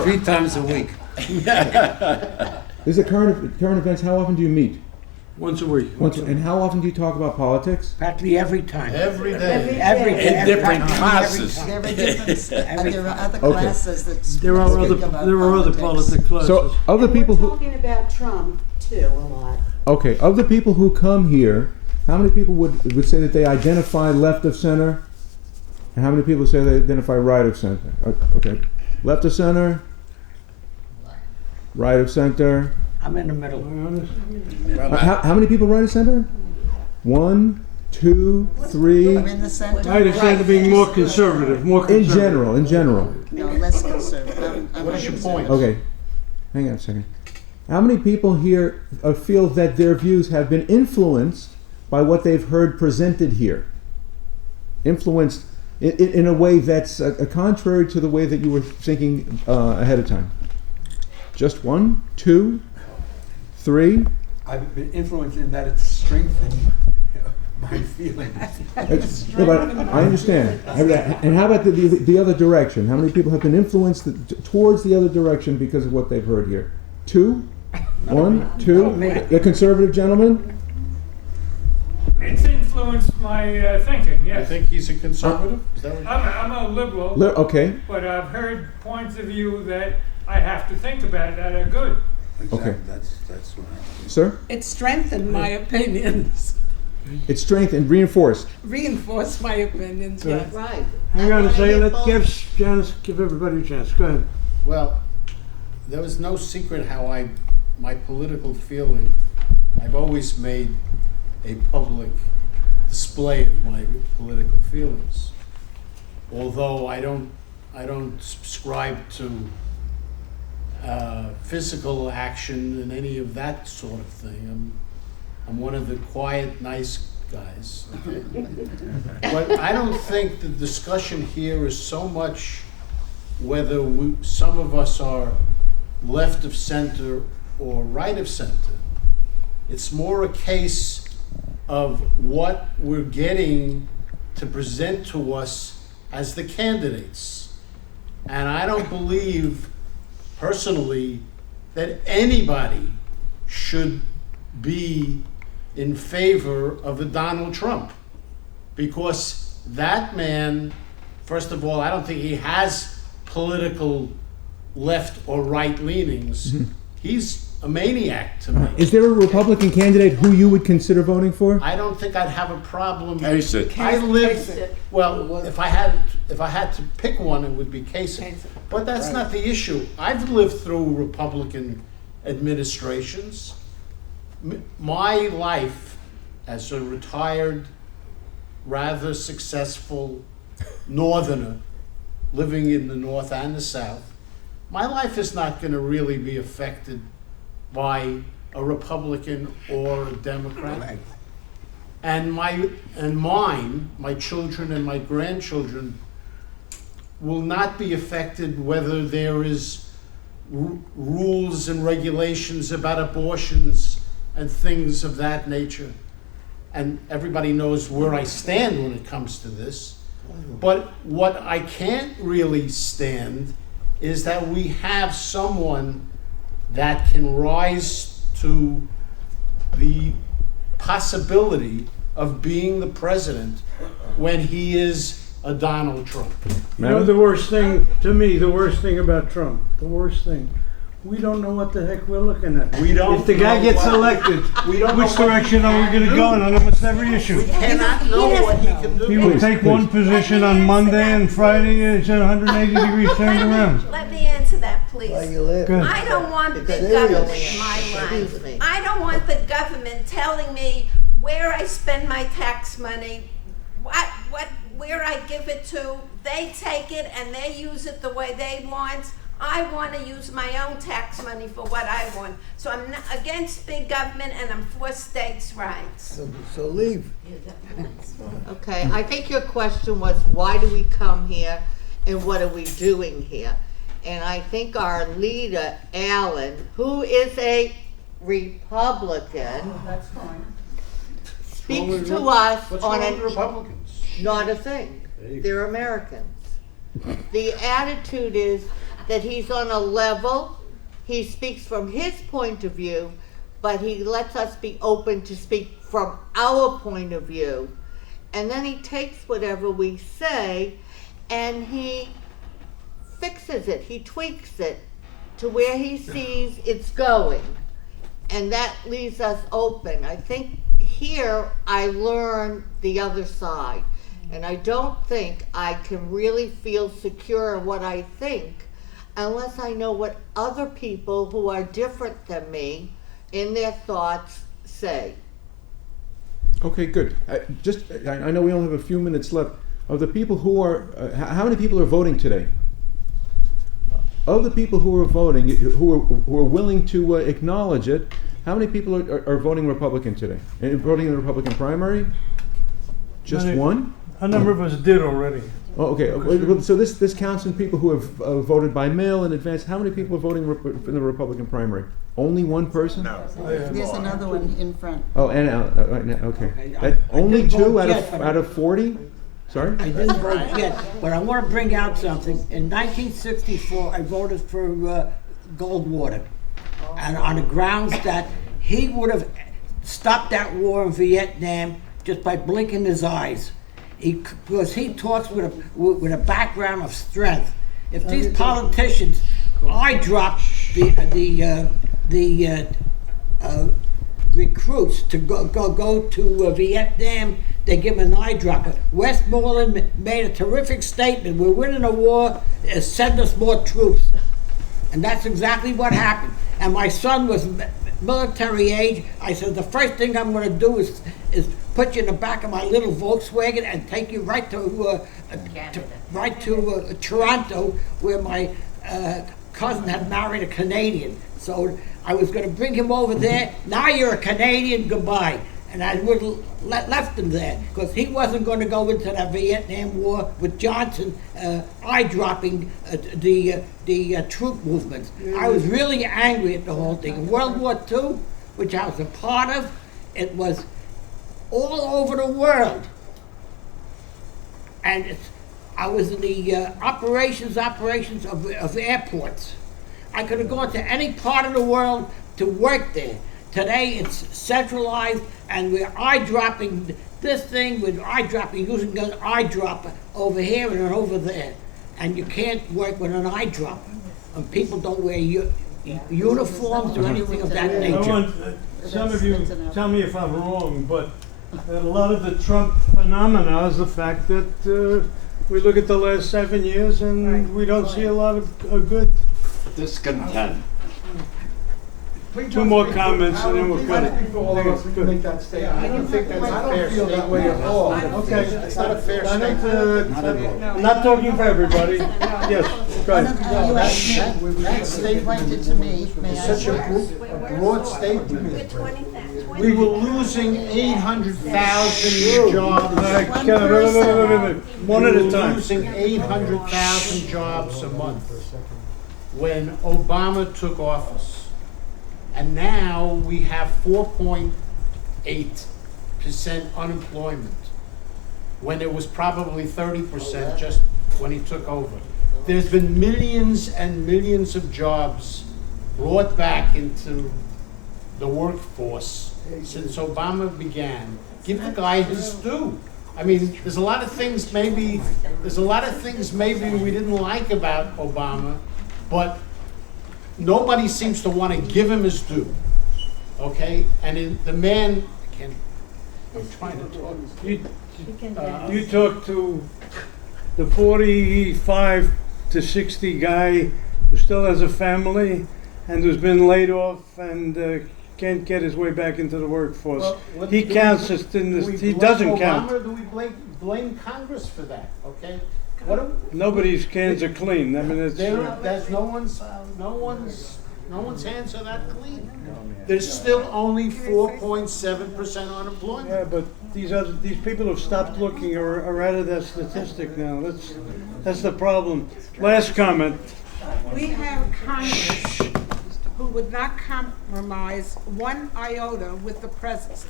3 times a week. Is it current events? How often do you meet? Once a week. And how often do you talk about politics? Practically every time. Every day. Every day. In different Every classes. time. There are different, and there are other Okay. classes that There are other politics classes. So, of the people We're who talking about Trump too a lot. okay, of the people who come here, how many people would say that they identify left of center, and how many people say they identify right of center? Okay, left of center, right of center. I'm in the middle. How many people right of center? 1, 2, 3. are in the center. I understand to being more conservative, more In conservative. general. No, less conservative. What is your point? Okay, hang on a second. How many people here feel that their views have been influenced by what they've heard presented here? Influenced in a way that's contrary to the way that you were thinking ahead of time? Just 1, 2, 3? I've been influenced in that it's strengthened my feelings. No, but I understand. And how about the other direction? How many people have been influenced towards the other direction because of what they've heard here? 2? 1, 2? The conservative gentleman? It's influenced my thinking, You yes. think he's a conservative? Is that what I'm a liberal, Okay. but I've heard points of view that I have to think about that are good. Okay. That's what Sir? It strengthened my opinions, It's strengthened, reinforced. reinforced my opinions, yes. Right. Hang on a And second, when I let's give everybody a chance. Go ahead. Well, there was no secret how my political feeling, I've always made a public display of my political feelings. Although I don't subscribe to physical action and any of that sort of thing. I'm one of the quiet, nice guys. Okay? But I don't think the discussion here is so much whether some of us are left of center or right of center. It's more a case of what we're getting to present to us as the candidates. And I don't believe, personally, that anybody should be in favor of a Donald Trump. Because that man, first of all, I don't think he has political left or right leanings. He's a maniac to me. Is there a Republican candidate who you would consider voting for? I don't think I'd have a problem. Kasich. I live, well, if I had to pick one, it would be Kasich. But that's not the issue. I've lived through Republican administrations. My life as a retired, rather successful Northerner, living in the North and the South, my life is not going to really be affected by a Republican or a Democrat. And mine, my children and my grandchildren, will not be affected whether there is rules and regulations about abortions and things of that nature. And everybody knows where I stand when it comes to this. But what I can't really stand is that we have someone that can rise to the possibility of being the president when he is a Donald Trump. You know the worst thing, to me, the worst thing about Trump, the worst thing, we don't know what the heck we're looking at. We don't If the guy know gets what- elected, we don't know which what direction he are we can going to do. go in on almost every issue? We cannot know what he can do. He will Please, take one please. position on Monday and Friday it's 180 degrees turned around. Let me answer that, please. Go ahead. I don't want big government in my life. I don't want the government telling me where I spend my tax money, where I give it to. They take it and they use it the way they want. I want to use my own tax money for what I want. So I'm not against big government and I'm for states' rights. So leave. Okay, I think your question was, why do we come here and what are we doing here? And I think our leader, Alan, who is a Republican, That's fine. speaks to us What's on wrong with an Republicans? not a thing. They're Americans. The attitude is that he's on a level, he speaks from his point of view, but he lets us be open to speak from our point of view. And then he takes whatever we say and he fixes it, he tweaks it to where he sees it's going. And that leaves us open. I think here I learn the other side. And I don't think I can really feel secure in what I think unless I know what other people who are different than me in their thoughts say. Okay, good. I know we only have a few minutes left. Of the people who are, how many people are voting today? Of the people who are voting, who are willing to acknowledge it, how many people are voting Republican today? And voting in the Republican primary? Just one? A number of us did already. Oh, okay. Well, so this counts in people who have voted by mail in advance. How many people are voting in the Republican primary? Only one person? No. There's another one in front. Oh, and okay. I Only didn't two vote yet, out of 40? Sorry? I didn't vote yet, but I want to bring out something. In 1964, I voted for Goldwater, and on the grounds that he would have stopped that war in Vietnam just by blinking his eyes. Because he talks with a background of strength. If these politicians eye drop the recruits to go to Vietnam, they give them an eye dropper. Westmoreland made a terrific statement. We're winning a war. Send us more troops, and that's exactly what happened. And my son was military age. I said the first thing I'm going to do is put you in the back of my little Volkswagen and take you right to Toronto, where my cousin had married a Canadian. So I was going to bring him over there. Now you're a Canadian, goodbye. And I would have left him there because he wasn't going to go into that Vietnam War with Johnson eye-dropping the troop movements. I was really angry at the whole thing. In World War II, which I was a part of, it was all over the world. And I was in the operations of airports. I could have gone to any part of the world to work there. Today it's centralized, and we're eye-dropping this thing, we're eye-dropping, using an eyedropper over here and over there. And you can't work with an eyedropper. And people don't wear uniforms or anything of that nature. Some of you tell me if I'm wrong, but a lot of the Trump phenomena is the fact that we look at the last 7 years and we don't see a lot of good. Discontent. Two more comments and then we'll cut it. For all of us, we can make that statement. I don't think that's a I fair don't feel that statement. way at all. Okay. It's not a fair I'm statement. not talking for everybody. Yes, go ahead. You statement pointed to me, may I? Such a broad statement. We're 20,000. We were losing 800,000 jobs. One at We a were time. losing 800,000 jobs a month when Obama took office. And now we have 4.8% unemployment, when it was probably 30% just when he took over. There's been millions and millions of jobs brought back into the workforce since Obama began. Give the guy his due. I mean, there's a lot of things maybe we didn't like about Obama, but nobody seems to want to give him his due, okay? And the man, I'm trying to talk. You talk to the 45 to 60 guy who still has a family and who's been laid off and can't get his way back into the workforce. Well, He counts as in this, he doesn't count. Obama, or do we blame Congress for that, okay? Nobody's cans are clean. I mean, it's. There's no one's hands are that clean. There's still only 4.7% unemployment. Yeah, but these people have stopped looking or are out of that statistic now. That's the problem. Last comment. We have Congress who would not compromise one iota with the President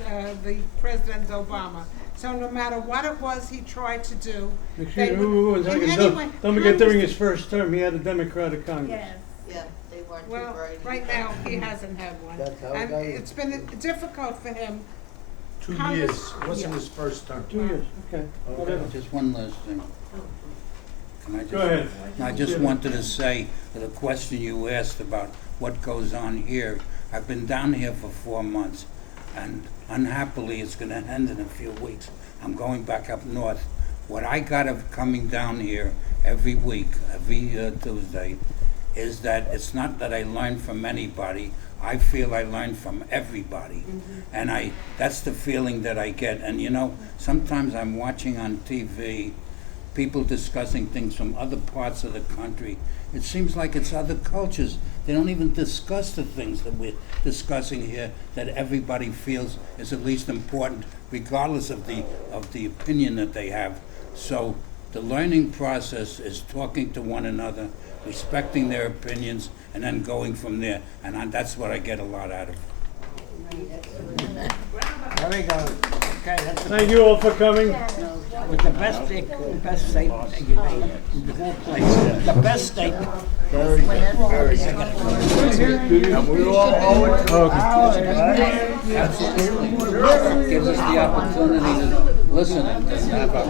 Obama. So no matter what it was he tried to do, Excuse they me, would, one in second. any way, Don't forget during his first term, he had a Democratic Congress. Yeah, they weren't too well, bright. right now, he hasn't had one. That's how it And goes. it's been difficult for him. 2 Congress- years, wasn't yeah. his first term. 2 years, okay, whatever. Just one last thing. Can I just? Go ahead. I just wanted to say to the question you asked about what goes on here. I've been down here for 4 months, and unhappily, it's gonna end in a few weeks. I'm going back up north. What I got of coming down here every week, every Tuesday, is that it's not that I learn from anybody. I feel I learn from everybody. And that's the feeling that I get. And you know, sometimes I'm watching on TV people discussing things from other parts of the country. It seems like it's other cultures. They don't even discuss the things that we're discussing here that everybody feels is at least important, regardless of the opinion that they have. So the learning process is talking to one another, respecting their opinions, and then going from there. And that's what I get a lot out of. Very good. Okay, that's Thank you all for coming. was the best statement that you made in the whole place. The best statement. And we all owe it to Absolutely. Gives us the opportunity to listen and to have a